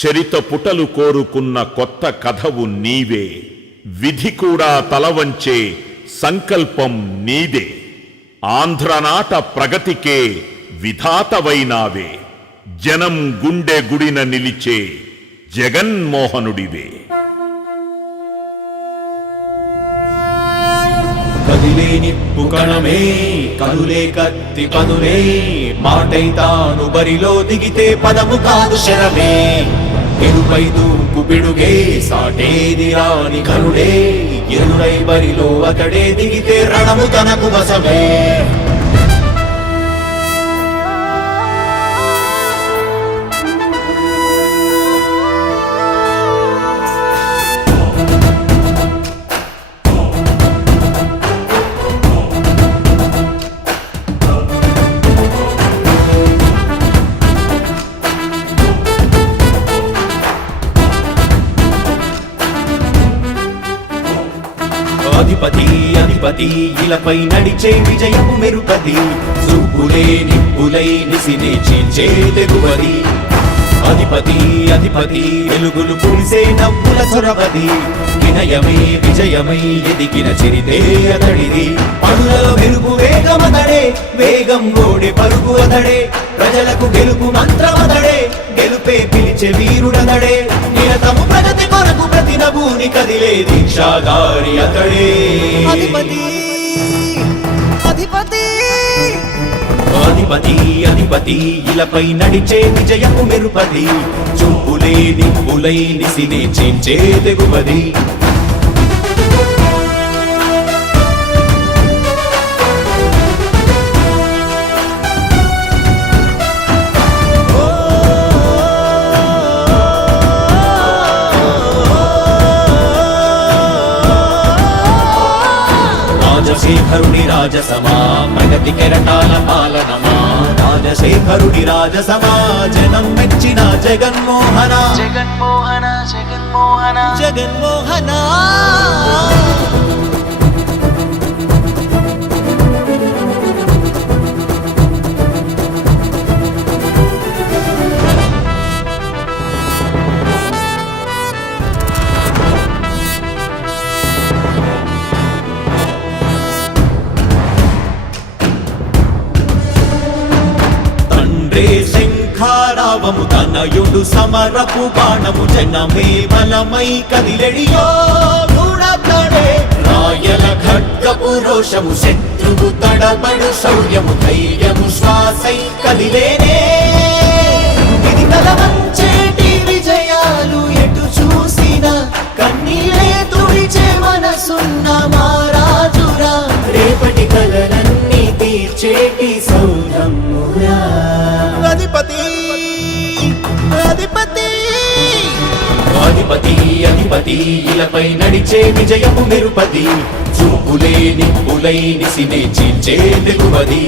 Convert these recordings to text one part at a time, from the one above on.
చరిత పుటలు కోరుకున్న కొత్త కథవు నీవే, విధి కూడా తలవంచే సంకల్పం నీదే. ఆంధ్రనాట ప్రగతికే విధాతవైనావే, జనం గుండె గుడిన నిలిచే జగన్మోహనుడివే. కదిలే నిప్పు కణమే, కదులే కత్తి పదులే, మాటై తాను బరిలో దిగితే పదము కాదు శరమే. ఎరుపై దూకు పిడుగే, సాటేది రాని కరుడే, ఎరుడై బరిలో అతడే దిగితే రణము తనకు వశమే. అధిపతి అధిపతి ఇలపై నడిచే విజయము మెరుపతి, చూపులే నిప్పులై నిసినే చీల్చే తెగువది. అధిపతి అధిపతి వెలుగులు పులిసే నవ్వుల చొరవది, వినయమే విజయమై ఎదిగిన చరితే అతడిది. పనులలో మెరుపు వేగమతడే, వేగం ఓడే పరుగు అతడే, ప్రజలకు గెలుపు మంత్రమతడే, గెలుపే పిలిచే వీరుడతడే. నిరతము ప్రగతి కొరకు ప్రతి నభూని కదిలే దీక్షాగారి అతడే. అధిపతి అధిపతి అధిపతి అధిపతి ఇలపై నడిచే విజయము మెరుపది, చూపులే నిప్పులై నిసినే చీల్చే తెగువది. రాజశేఖరుడి రాజసమా, ప్రగతి కెరటాల పాలనమా. రాజశేఖరుడి రాజసమా, జనం మెచ్చిన జగన్మోహన జగన్మోహన జగన్మోహన జగన్మోహన. శంఖారావము తనయుడు సమరపు బాణము, జనమే బలమై కదిలెడియో గూఢతడే. రాయల ఖడ్గపు రోషము, శత్రువు తడబడు శౌర్యము, ధైర్యము శ్వాసై కదిలేనే. ఇది తలవంచేటి విజయాలు ఎటు చూసిన, కన్నీలే తుడిచే మనసున్న మారాజురా. రేపటి కలలన్నీ తీర్చేటి సౌధమురా. అధిపతి అధిపతి అధిపతి అధిపతి ఇలపై నడిచే విజయము మెరుపది, చూపులే నిప్పులై నిసినే చీల్చే తెగువది.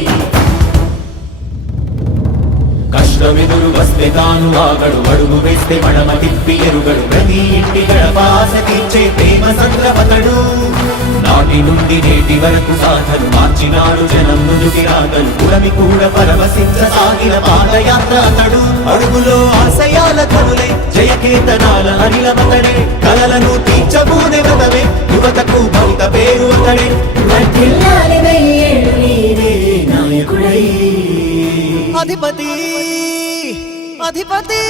కష్టమెదురు వస్తే తాను ఆగడు, అడుగు వేస్తే మడమ తిప్పి ఎరుగడు, ప్రతి ఇంటి గడపాస తీర్చే ప్రేమ సంద్రవతడు. నాటి నుండి నేటి వరకు సాధలు మార్చినాడు జనం నుదుటి రాగలు, పురమి కూడా పరవశించసాగిన పాదయాత్ర అతడు. అడుగులో ఆశయాల కనులే, జయకేతనాల అనిలమతడే, కలలను తీర్చబూనే వ్రతమే, యువతకు భవిత పేరు అతడే. నాయకుడై అధిపతి అధిపతి